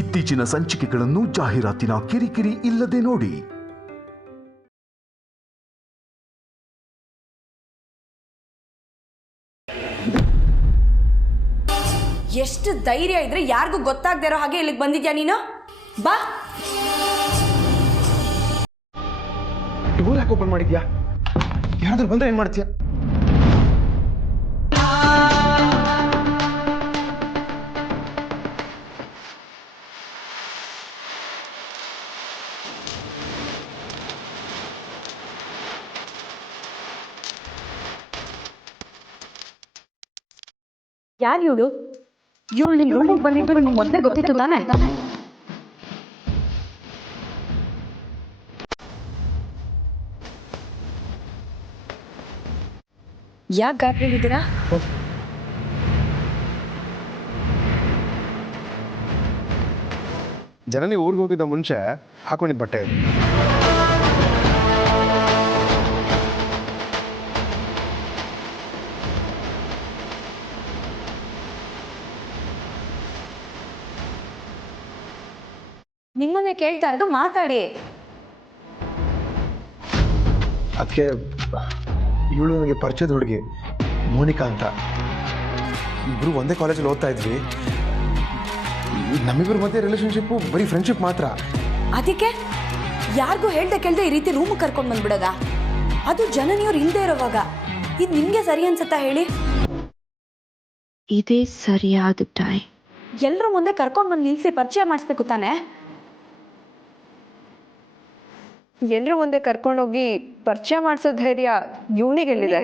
ಇತ್ತೀಚಿನ ಸಂಚಿಕೆಗಳನ್ನು ಜಾಹೀರಾತಿನ ಕಿರಿಕಿರಿ ಇಲ್ಲದೆ ನೋಡಿ. ಎಷ್ಟು ಧೈರ್ಯ ಇದ್ರೆ ಯಾರಿಗೂ ಗೊತ್ತಾಗದೇ ಇರೋ ಹಾಗೆ ಇಲ್ಲಿಗೆ ಬಂದಿದ್ಯಾ ನೀನು? ಬಾ. ಡೋರ್ ಯಾಕೆ ಓಪನ್ ಮಾಡಿದ್ಯಾ? ಯಾರಾದ್ರೂ ಬಂದ್ರೆ ಏನ್ ಮಾಡ್ತೀಯಾ? ಯಾರು ಇವಳು? ಇವಳು ನಿಮ್ಮ ರೂಮಿಗೆ ಬಂದಿದ್ದು ನಿಮ್ಗೆ ಮೊದಲೇ ಗೊತ್ತಿತ್ತು ತಾನೆ? ಯಾಕೆ ಗಾಬರಿಲಿದ್ದೀರಾ? ಜನನಿ ಊರಿಗೆ ಹೋಗಿದ್ದ ಮುಂಚೆ ಹಾಕೊಂಡಿದ್ದ ಬಟ್ಟೆ ಇದು. ನಿಮ್ಮನ್ನೇ ಕೇಳ್ತಾ ಇದ್ದು, ಮಾತಾಡಿ. ಅದಕ್ಕೆ ಇವಳು ನನಗೆ ಪರಿಚಯದ ಹುಡುಗಿ ಮೋನಿಕಾ ಅಂತ. ಇಬ್ರು ಒಂದೇ ಕಾಲೇಜಲ್ಲಿ ಓದ್ತಾ ಇದ್ವಿ. ನಮ್ಮಿಬ್ಬರ ಮಧ್ಯೆ ರಿಲೇಶನ್ಶಿಪ್ಪು ಬರೀ ಫ್ರೆಂಡ್ಶಿಪ್ ಮಾತ್ರ. ಅದಕ್ಕೆ ಯಾರಿಗೂ ಹೇಳ್ದೆ ಕೇಳ್ದೆ ಈ ರೀತಿ ರೂಮ್ ಕರ್ಕೊಂಡು ಬಂದ್ಬಿಡೋದಾ? ಅದು ಜನನಿಯವ್ರು ಹಿಂದೆ ಇರೋವಾಗ. ಇದು ನಿಮ್ಗೆ ಸರಿ ಅನ್ಸುತ್ತಾ ಹೇಳಿ? ಇದೇ ಸರಿಯಾದ ಟೈಮ್. ಎಲ್ಲರೂ ಮುಂದೆ ಕರ್ಕೊಂಡು ಬಂದು ನಿಲ್ಸಿ ಪರಿಚಯ ಮಾಡಿಸ್ಬೇಕು ತಾನೆ? ಎಲ್ಲರೂ ಮುಂದೆ ಕರ್ಕೊಂಡೋಗಿ ಪರಿಚಯ ಮಾಡಿಸೋ ಧೈರ್ಯ ಇವನಿಗೆಲ್ಲಿದೆ?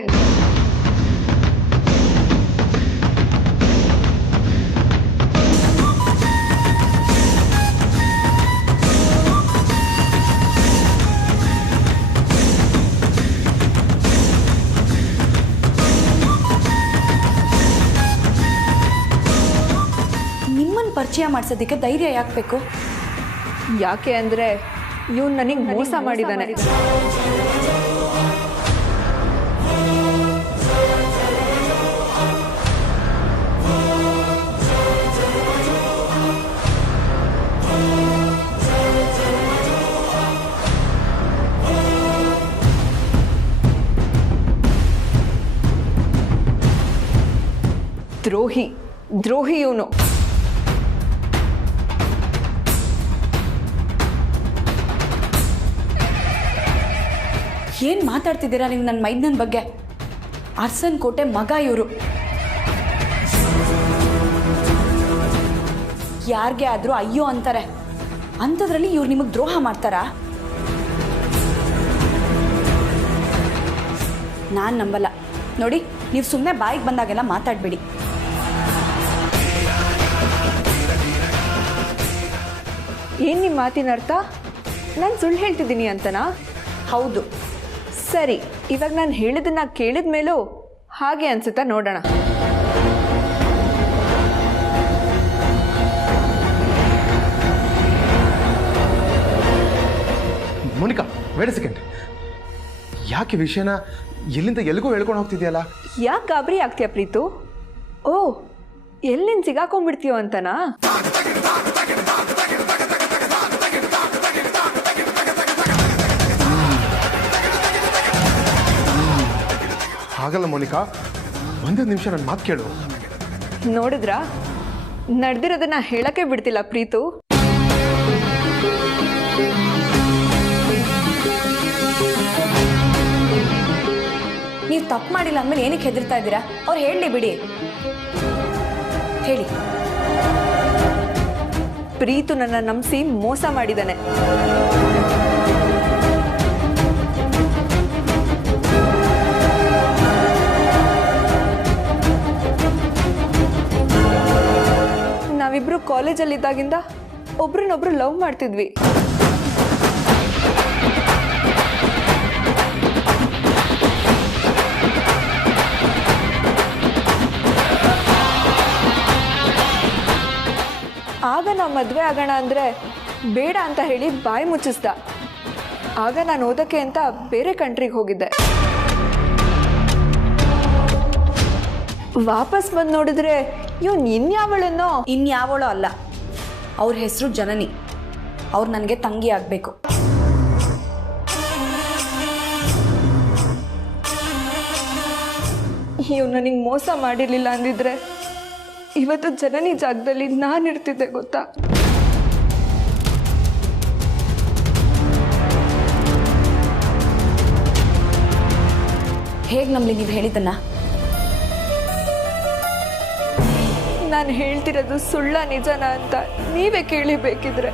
ನಿಮ್ಮನ್ನು ಪರಿಚಯ ಮಾಡಿಸೋದಕ್ಕೆ ಧೈರ್ಯ ಯಾಕೆ ಬೇಕು? ಯಾಕೆ ಅಂದರೆ ಇವನು ನನಗೆ ಮೋಸ ಮಾಡಿದ್ದಾನೆ. ದ್ರೋಹಿ ಇವನು. ಏನು ಮಾತಾಡ್ತಿದ್ದೀರಾ ನೀವು ನನ್ನ ಮೈದನ ಬಗ್ಗೆ? ಅರ್ಸನ್ ಕೋಟೆ ಮಗ ಇವರು. ಯಾರಿಗೆ ಆದರೂ ಅಯ್ಯೋ ಅಂತಾರೆ. ಅಂಥದ್ರಲ್ಲಿ ಇವ್ರು ನಿಮಗೆ ದ್ರೋಹ ಮಾಡ್ತಾರಾ? ನಾನು ನಂಬಲ್ಲ. ನೋಡಿ, ನೀವು ಸುಮ್ಮನೆ ಬಾಯಿಗೆ ಬಂದಾಗೆಲ್ಲ ಮಾತಾಡಬೇಡಿ. ಏನು ನಿಮ್ಮ ಮಾತಿನ ಅರ್ಥ? ನಾನು ಸುಳ್ಳು ಹೇಳ್ತಿದ್ದೀನಿ ಅಂತನಾ? ಹೌದು. ಸರಿ, ಇವಾಗ ನಾನು ಹೇಳಿದ್ದನ್ನ ಕೇಳಿದ ಮೇಲೂ ಹಾಗೆ ಅನ್ಸುತ್ತಾ ನೋಡೋಣ. Monica, wait a second. ಯಾಕೆ ವಿಷಯನ ಎಲ್ಲಿಂದ ಎಲ್ಲಿಗೂ ಹೇಳ್ಕೊಂಡು ಹೋಗ್ತಿದ್ಯಲ್ಲ? ಯಾಕೆ ಗಾಬರಿ ಆಗ್ತೀಯ ಪ್ರೀತು? ಓ, ಎಲ್ಲಿಂದ ಸಿಗಾಕೊಂಡ್ಬಿಡ್ತೀಯೋ ಅಂತನಾ? ಹಾಗಲ್ಲ ಮೋನಿಕಾ, ಒಂದೇ ನಿಮಿಷ ನನ್ನ ಮಾತು ಕೇಳು. ನೋಡಿದ್ರಾ, ನಡೆದಿರೋದನ್ನ ಹೇಳಕ್ಕೆ ಬಿಡ್ತಿಲ್ಲ ಪ್ರೀತು. ನೀವು ತಪ್ಪು ಮಾಡಿಲ್ಲ ಅಂದಮೇಲೆ ಏನಕ್ಕೆ ಹೆದರ್ತಾ ಇದ್ದೀರಾ? ಅವ್ರು ಹೇಳಲಿ ಬಿಡಿ. ಹೇಳಿ. ಪ್ರೀತು ನನ್ನ ನಂಬಿಸಿ ಮೋಸ ಮಾಡಿದ್ದಾನೆ. ನಾವಿಬ್ರು ಕಾಲೇಜಲ್ಲಿದ್ದಾಗಿಂದ ಒಬ್ರನ್ನೊಬ್ರು ಲವ್ ಮಾಡ್ತಿದ್ವಿ. ಆಗ ನಾವು ಮದುವೆ ಆಗೋಣ ಅಂದರೆ ಬೇಡ ಅಂತ ಹೇಳಿ ಬಾಯಿ ಮುಚ್ಚಿಸ್ದ. ಆಗ ನಾನು ಓದೋಕ್ಕೆ ಅಂತ ಬೇರೆ ಕಂಟ್ರಿಗೆ ಹೋಗಿದ್ದೆ. ವಾಪಸ್ ಬಂದು ನೋಡಿದ್ರೆ ಇವನು ಇನ್ಯಾವಳೋ ಅಲ್ಲ, ಅವ್ರ ಹೆಸರು ಜನನಿ. ಅವ್ರು ನನಗೆ ತಂಗಿ ಆಗಬೇಕು. ಇವ್ ನನಗೆ ಮೋಸ ಮಾಡಿರಲಿಲ್ಲ ಅಂದಿದ್ರೆ ಇವತ್ತು ಜನನಿ ಜಾಗದಲ್ಲಿ ನಾನಿರ್ತಿದ್ದೆ ಗೊತ್ತಾ. ಹೇಗೆ ನಂಬಲಿ ನೀವು ಹೇಳಿದ್ದನ್ನ? ನಾನು ಹೇಳ್ತಿರೋದು ಸುಳ್ಳ ನಿಜನಾ ಅಂತ ನೀವೇ ಕೇಳಿಬೇಕಿದ್ರೆ.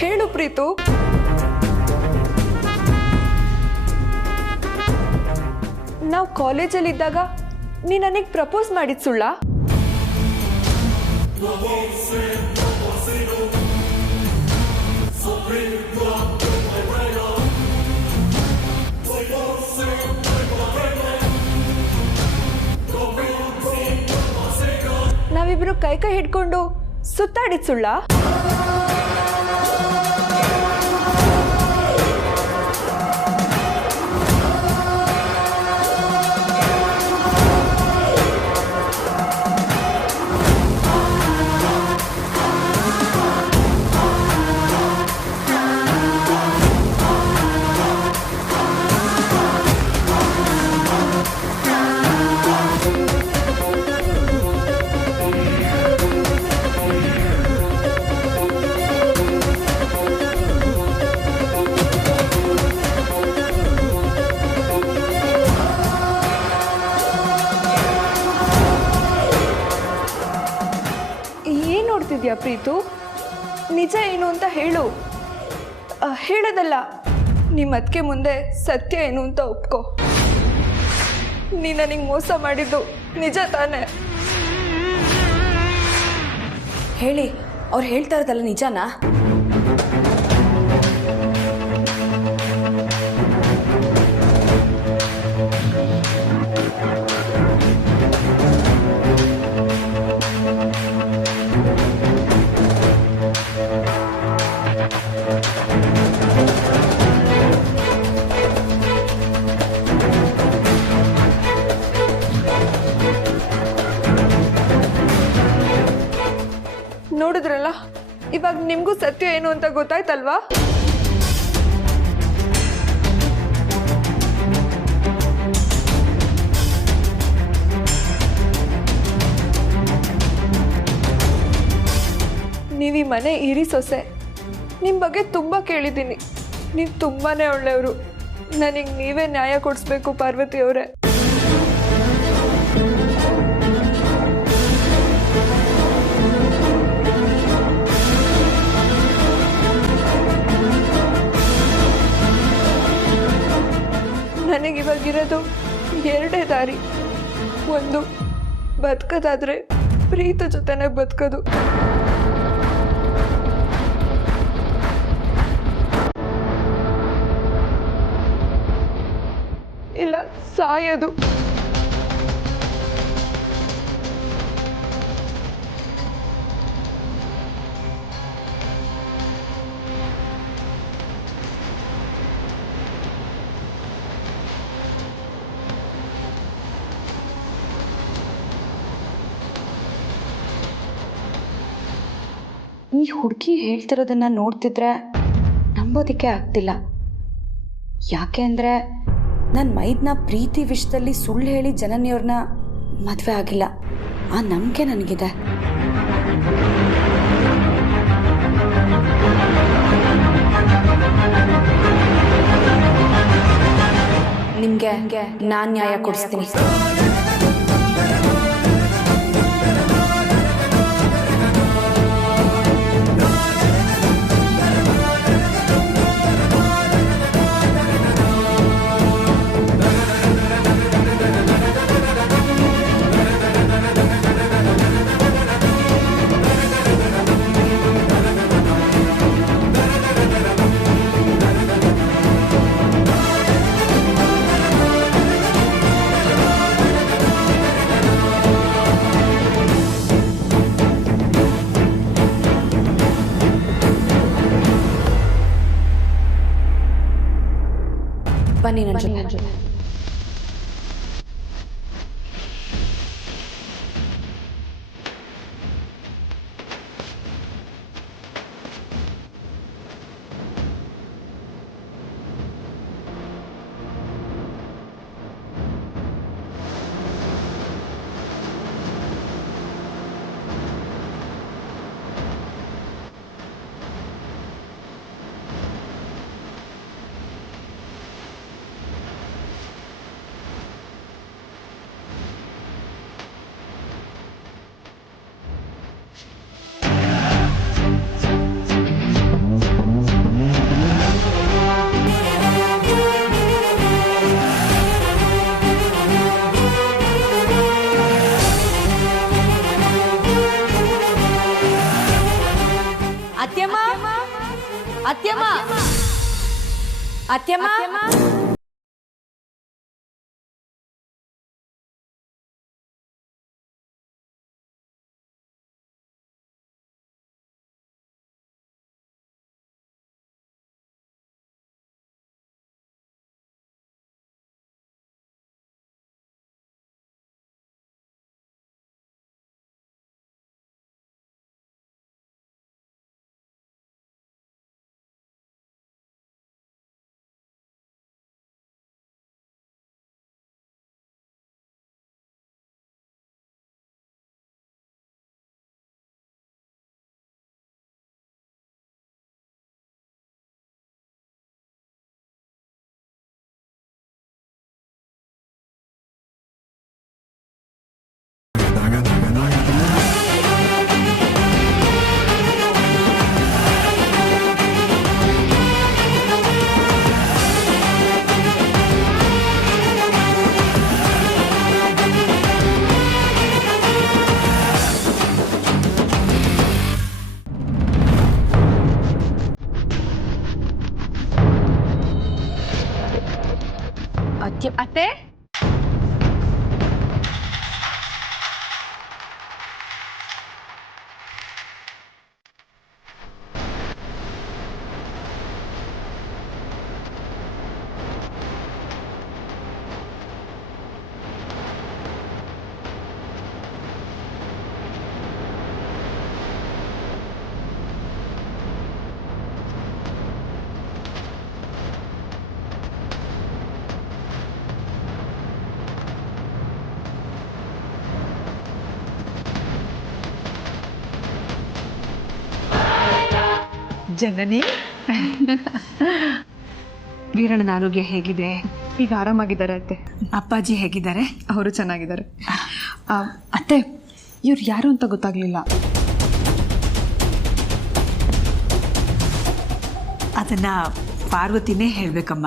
ಹೇಳು ಪ್ರೀತು. ನಾವು ಕಾಲೇಜಲ್ಲಿದ್ದಾಗ ನೀ ನನಗೆ ಪ್ರಪೋಸ್ ಮಾಡಿದ್ ಸುಳ್ಳ? ನಾವಿಬ್ರು ಕೈ ಕೈ ಹಿಡ್ಕೊಂಡು ಸುತ್ತಾಡಿದ್ ಸುಳ್ಳ? ನೋಡ್ತಿದ್ಯಾ ಪ್ರೀತು? ನಿಜ ಏನು ಅಂತ ಹೇಳು. ಹೇಳೋದಲ್ಲ, ನಿಮ್ಮ ಅದಕ್ಕೆ ಮುಂದೆ ಸತ್ಯ ಏನು ಅಂತ ಒಪ್ಕೋ. ನೀ ನನಗೆ ಮೋಸ ಮಾಡಿದ್ದು ನಿಜ ತಾನೇ? ಹೇಳಿ, ಅವ್ರು ಹೇಳ್ತಾ ಇರೋದಲ್ಲ ನಿಜನಾ? ನೋಡಿದ್ರಲ್ಲ, ಇವಾಗ ನಿಮಗೂ ಸತ್ಯ ಏನು ಅಂತ ಗೊತ್ತಾಯ್ತಲ್ವಾ? ನೀವು ಈ ಮನೆ ಹಿರಿ ಸೊಸೆ. ನಿಮ್ಮ ಬಗ್ಗೆ ತುಂಬ ಕೇಳಿದ್ದೀನಿ. ನೀವು ತುಂಬಾ ಒಳ್ಳೆಯವರು. ನನಗೆ ನೀವೇ ನ್ಯಾಯ ಕೊಡಿಸ್ಬೇಕು ಪಾರ್ವತಿ ಅವರೇ. ನನಗಿವಾಗಿರೋದು ಎರಡೇ ದಾರಿ. ಒಂದು, ಬದುಕೋದಾದ್ರೆ ಪ್ರೀತ ಜೊತೆನೆ ಬದುಕೋದು. ಇಲ್ಲ ಸಾಯೋದು. ಈ ಹುಡುಗಿ ಹೇಳ್ತಿರೋದನ್ನ ನೋಡ್ತಿದ್ರೆ ನಂಬೋದಕ್ಕೆ ಆಗ್ತಿಲ್ಲ. ಯಾಕೆ ಅಂದರೆ ನನ್ನ ಮೈದ್ನ ಪ್ರೀತಿ ವಿಷಯದಲ್ಲಿ ಸುಳ್ಳು ಹೇಳಿ ಜನನಿಯವ್ರನ್ನ ಮದುವೆ ಆಗಿಲ್ಲ. ಆ ನಂಬಿಕೆ ನನಗಿದೆ. ನಿಮಗೆ ನಾನು ನ್ಯಾಯ ಕೊಡಿಸ್ತೀನಿ. ಬನ್ನಿ ನನ್ನ ಜೊತೆ. ಅತ್ಯಮ್ಮ ಅತ್ಯಮ್ಮ ಅತ್ತೆ ಜನನಿ ವೀರಣ್ಣನ ಆರೋಗ್ಯ ಹೇಗಿದೆ? ಈಗ ಆರಾಮಾಗಿದ್ದಾರೆ ಅತ್ತೆ. ಅಪ್ಪಾಜಿ ಹೇಗಿದ್ದಾರೆ? ಅವರು ಚೆನ್ನಾಗಿದ್ದಾರೆ. ಅತ್ತೆ ಇವ್ರು ಯಾರು ಅಂತ ಗೊತ್ತಾಗ್ಲಿಲ್ಲ. ಅದನ್ನ ಪಾರ್ವತಿನೇ ಹೇಳ್ಬೇಕಮ್ಮ.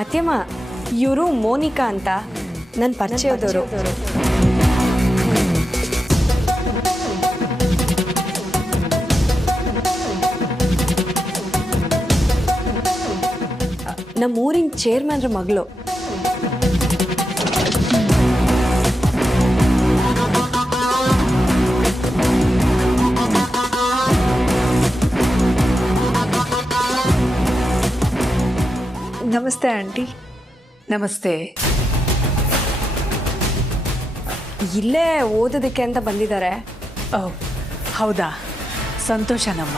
ಅತ್ಯಮ್ಮ ಇವರು ಮೋನಿಕಾ ಅಂತ ನನ್ನ ಪರಿಚಯದವರು. ನಮ್ಮೂರಿನ ಚೇರ್ಮನ್ರ ಮಗಳು. ನಮಸ್ತೆ ಆಂಟಿ. ನಮಸ್ತೆ. ಇಲ್ಲೇ ಓದೋದಕ್ಕೆ ಅಂತ ಬಂದಿದ್ದಾರೆ. ಹೌದಾ, ಸಂತೋಷನಮ್ಮ.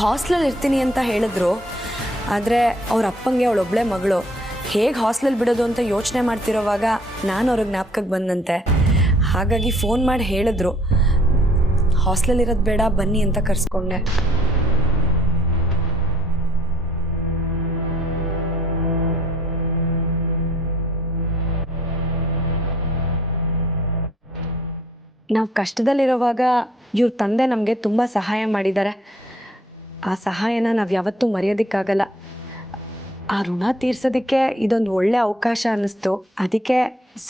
ಹಾಸ್ಟೆಲಲ್ಲಿ ಇರ್ತೀನಿ ಅಂತ ಹೇಳಿದ್ರು. ಆದರೆ ಅವ್ರ ಅಪ್ಪಂಗೆ ಅವಳೊಬ್ಬಳೇ ಮಗಳು. ಹೇಗೆ ಹಾಸ್ಟೆಲಲ್ಲಿ ಬಿಡೋದು ಅಂತ ಯೋಚನೆ ಮಾಡ್ತಿರೋವಾಗ ನಾನು ಅವ್ರಿಗೆ ಜ್ಞಾಪಕಕ್ಕೆ ಬಂದಂತೆ. ಹಾಗಾಗಿ ಫೋನ್ ಮಾಡಿ ಹೇಳಿದ್ರು, ಹಾಸ್ಟೆಲಲ್ಲಿರೋದು ಬೇಡ ಬನ್ನಿ ಅಂತ ಕರೆಸ್ಕೊಂಡೆ. ನಾವು ಕಷ್ಟದಲ್ಲಿರೋವಾಗ ಇವ್ರ ತಂದೆ ನಮಗೆ ತುಂಬ ಸಹಾಯ ಮಾಡಿದ್ದಾರೆ. ಆ ಸಹಾಯನ ನಾವು ಯಾವತ್ತೂ ಮರೆಯೋದಕ್ಕಾಗಲ್ಲ. ಆ ಋಣ ತೀರ್ಸೋದಕ್ಕೆ ಇದೊಂದು ಒಳ್ಳೆ ಅವಕಾಶ ಅನ್ನಿಸ್ತು. ಅದಕ್ಕೆ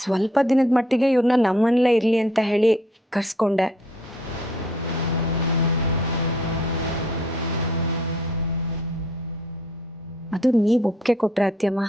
ಸ್ವಲ್ಪ ದಿನದ ಮಟ್ಟಿಗೆ ಇವ್ರನ್ನ ನಮ್ಮನಲ್ಲೇ ಇರಲಿ ಅಂತ ಹೇಳಿ ಕರ್ಸ್ಕೊಂಡೆ. ಅದು ನೀವು ಒಪ್ಪಿಗೆ ಕೊಟ್ರೆ ಅತ್ಯಮ್ಮ.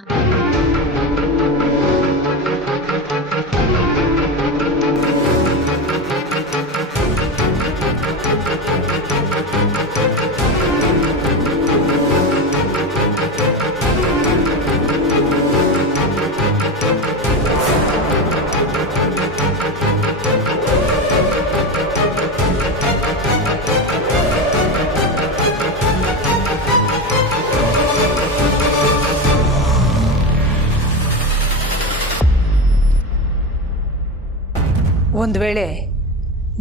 ಒಂದು ವೇಳೆ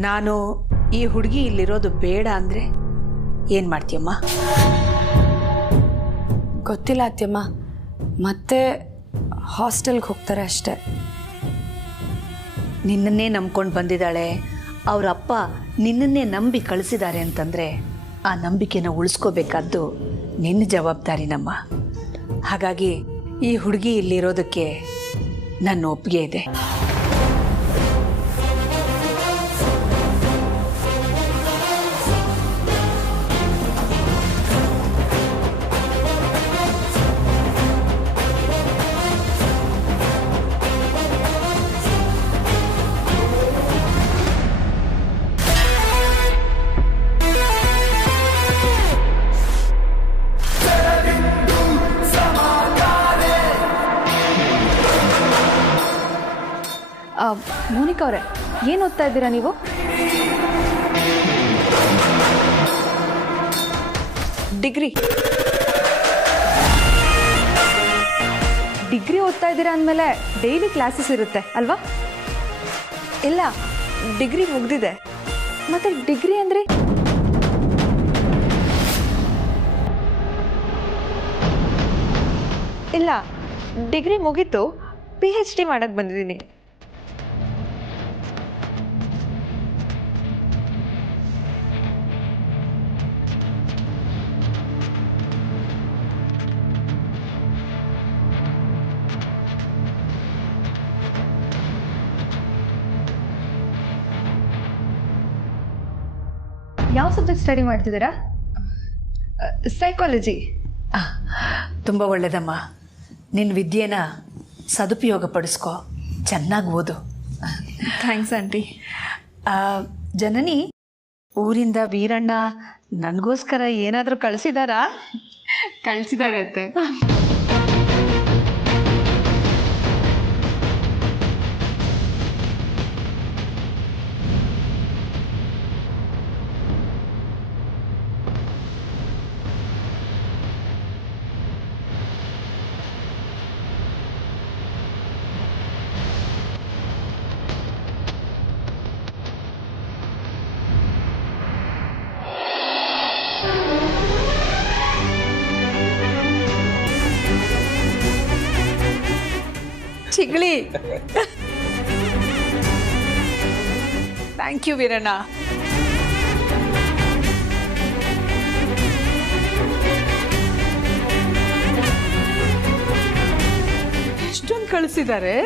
ನಾನು ಈ ಹುಡುಗಿ ಇಲ್ಲಿರೋದು ಬೇಡ ಅಂದರೆ ಏನು ಮಾಡ್ತೀಯಮ್ಮ? ಗೊತ್ತಿಲ್ಲ ಅತ್ಯಮ್ಮ, ಮತ್ತೆ ಹಾಸ್ಟೆಲ್ಗೆ ಹೋಗ್ತಾರೆ ಅಷ್ಟೆ. ನಿನ್ನನ್ನೇ ನಂಬ್ಕೊಂಡು ಬಂದಿದ್ದಾಳೆ, ಅವ್ರ ಅಪ್ಪ ನಿನ್ನನ್ನೇ ನಂಬಿ ಕಳಿಸಿದ್ದಾರೆ ಅಂತಂದರೆ ಆ ನಂಬಿಕೆನ ಉಳಿಸ್ಕೋಬೇಕಾದ್ದು ನಿನ್ನ ಜವಾಬ್ದಾರಿನಮ್ಮ. ಹಾಗಾಗಿ ಈ ಹುಡುಗಿ ಇಲ್ಲಿರೋದಕ್ಕೆ ನನ್ನ ಒಪ್ಪಿಗೆ ಇದೆ. ಮೋನಿಕಾ ಅವರೇ, ಏನು ಓದ್ತಾ ಇದ್ದೀರಾ ನೀವು? ಡಿಗ್ರಿ ಓದ್ತಾ ಇದ್ದೀರಾ ಅಂದಮೇಲೆ ಡೈಲಿ ಕ್ಲಾಸಸ್ ಇರುತ್ತೆ ಅಲ್ವಾ? ಇಲ್ಲ, ಡಿಗ್ರಿ ಮುಗ್ದಿದೆ. ಮತ್ತೆ ಡಿಗ್ರಿ ಅಂದರೆ? ಇಲ್ಲ, ಡಿಗ್ರಿ ಮುಗೀತು, PhD ಮಾಡಕ್ಕೆ ಬಂದಿದ್ದೀನಿ. ಯಾವ ಸಬ್ಜೆಕ್ಟ್ ಸ್ಟಡಿ ಮಾಡ್ತಿದ್ದೀರಾ? ಸೈಕಾಲಜಿ. ತುಂಬ ಒಳ್ಳೆಯದಮ್ಮ. ನಿನ್ನ ವಿದ್ಯೆನ ಸದುಪಯೋಗ ಪಡಿಸ್ಕೊ, ಚೆನ್ನಾಗಿ ಓದು. Thanks aunty. ಜನನಿ, ಊರಿಂದ ವೀರಣ್ಣ ನನಗೋಸ್ಕರ ಏನಾದರೂ ಕಳಿಸಿದಾರಾ? ಕಳಿಸಿದ್ದಾರೆ ಅತ್ತೆ. ಚಿಗಳಿ. Thank you Veeranna. ಎಷ್ಟೊಂದು ಕಳಿಸಿದ್ದಾರೆ.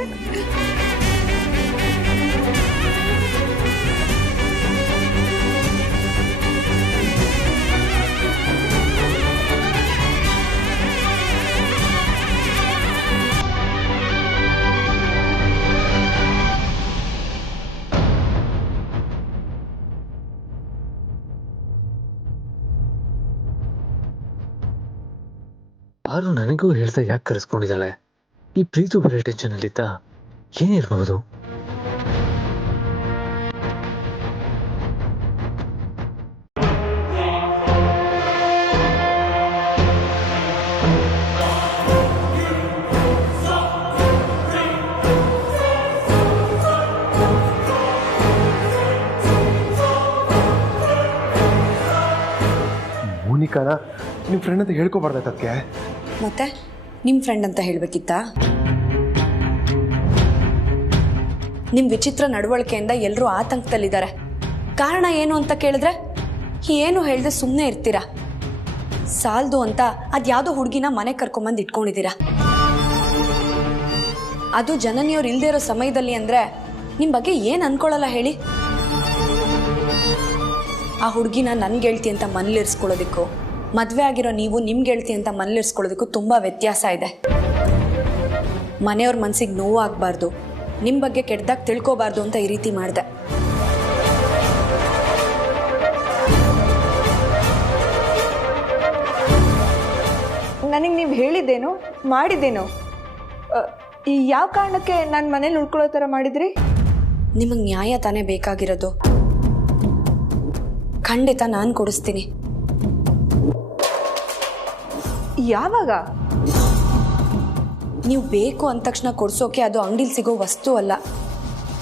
ಆರು ನನಗೂ ಹೇಳ್ತಾ ಯಾಕೆ ಕರೆಸ್ಕೊಂಡಿದ್ದಾಳೆ? ಈ ಪ್ರೀತು ಬರೀ ಟೆನ್ಷನ್ ಅಲ್ಲಿದ್ದ ಏನಿರ್ಬಹುದು? ಮೋನಿಕಾನ ನಿಮ್ಮ ಫ್ರೆಂಡ್ ಅಂತ ಹೇಳ್ಕೊಬಾರ್ದಾಯ್ತು ಅದಕ್ಕೆ. ಮತ್ತೆ ನಿಮ್ಮ ಫ್ರೆಂಡ್ ಅಂತ ಹೇಳಬೇಕಿತ್ತಾ? ನಿಮ್ಮ ವಿಚಿತ್ರ ನಡವಳಿಕೆಯಿಂದ ಎಲ್ಲರೂ ಆತಂಕದಲ್ಲಿದ್ದಾರೆ. ಕಾರಣ ಏನು ಅಂತ ಕೇಳಿದ್ರೆ ಏನು ಹೇಳ್ದೆ ಸುಮ್ಮನೆ ಇರ್ತೀರಾ. ಸಾಲ್ದು ಅಂತ ಅದ್ಯಾವುದೋ ಹುಡುಗಿನ ಮನೆ ಕರ್ಕೊಂಬಂದು ಇಟ್ಕೊಂಡಿದ್ದೀರಾ. ಅದು ಜನನಿಯವ್ರು ಇಲ್ಲದೆ ಇರೋ ಸಮಯದಲ್ಲಿ ಅಂದರೆ ನಿಮ್ಮ ಬಗ್ಗೆ ಏನು ಅನ್ಕೊಳ್ಳಲ್ಲ ಹೇಳಿ? ಆ ಹುಡುಗಿನ ನನ್ನ ಗೆಳ್ತಿ ಅಂತ ಮನೇಲಿರಿಸ್ಕೊಳ್ಳೋದಕ್ಕೂ ಮದುವೆ ಆಗಿರೋ ನೀವು ನಿಮ್ಮ ಗೆಳ್ತಿ ಅಂತ ಮನೇಲಿರಿಸ್ಕೊಳ್ಳೋದಕ್ಕೂ ತುಂಬ ವ್ಯತ್ಯಾಸ ಇದೆ. ಮನೆಯವ್ರ ಮನಸ್ಸಿಗೆ ನೋವು ಆಗಬಾರ್ದು, ನಿಮ್ಮ ಬಗ್ಗೆ ಕೆಟ್ಟದಾಗ ತಿಳ್ಕೊಬಾರ್ದು ಅಂತ ಈ ರೀತಿ ಮಾಡಿದೆ. ನನಗೆ ನೀವು ಹೇಳಿದ್ದೇನು ಮಾಡಿದ್ದೇನು? ಯಾವ ಕಾರಣಕ್ಕೆ ನಾನು ಮನೇಲಿ ಉಳ್ಕೊಳ್ಳೋ ಥರ ಮಾಡಿದ್ರಿ? ನಿಮಗೆ ನ್ಯಾಯ ತಾನೇ ಬೇಕಾಗಿರೋದು. ಖಂಡಿತ ನಾನು ಕೊಡಿಸ್ತೀನಿ. ಯಾವಾಗ? ನೀವು ಬೇಕು ಅಂದ ತಕ್ಷಣ ಕೊಡಿಸೋಕೆ ಅದು ಅಂಗಡಿಲಿ ಸಿಗೋ ವಸ್ತು ಅಲ್ಲ.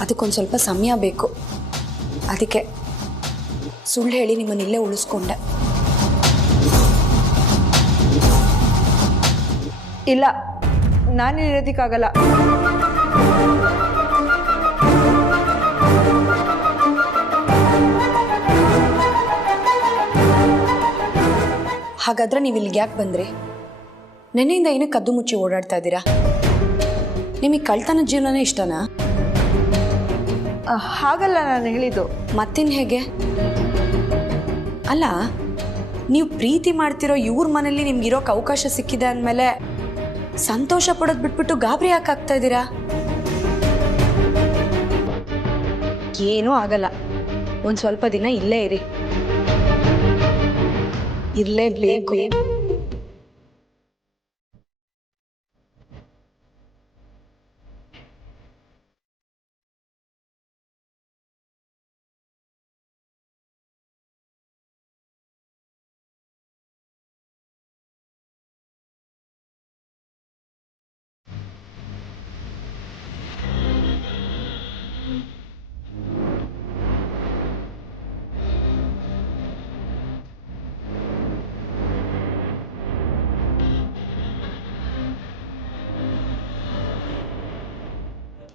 ಅದಕ್ಕೊಂದು ಸ್ವಲ್ಪ ಸಮಯ ಬೇಕು. ಅದಕ್ಕೆ ಸುಳ್ಳು ಹೇಳಿ ನಿಮ್ಮನ್ನಿಲ್ಲೇ ಉಳಿಸ್ಕೊಂಡೆ. ಇಲ್ಲ, ನಾನಿರೋದಕ್ಕಾಗಲ್ಲ. ಹಾಗಾದ್ರೆ ನೀವು ಇಲ್ಲಿಗೆ ಯಾಕೆ ಬಂದ್ರಿ? ನೆನ್ನೆಯಿಂದ ಏನಕ್ಕೆ ಕದ್ದು ಮುಚ್ಚಿ ಓಡಾಡ್ತಾ ಇದ್ದೀರಾ? ನಿಮಗೆ ಕಳ್ತನ ಜೀವನನೇ ಇಷ್ಟನಾ? ಹಾಗಲ್ಲ ನಾನು ಹೇಳಿದ್ದು. ಮತ್ತಿನ್ ಹೇಗೆ? ಅಲ್ಲ, ನೀವು ಪ್ರೀತಿ ಮಾಡ್ತಿರೋ ಇವ್ರ ಮನೇಲಿ ನಿಮ್ಗಿರೋಕೆ ಅವಕಾಶ ಸಿಕ್ಕಿದೆ ಅಂದಮೇಲೆ ಸಂತೋಷ ಪಡೋದು ಬಿಟ್ಬಿಟ್ಟು ಗಾಬರಿ ಯಾಕೆ ಆಗ್ತಾ ಇದ್ದೀರಾ? ಏನೂ ಆಗಲ್ಲ, ಒಂದು ಸ್ವಲ್ಪ ದಿನ ಇಲ್ಲೇ ಇರಿ. ಇರಲೇಬೇಕು.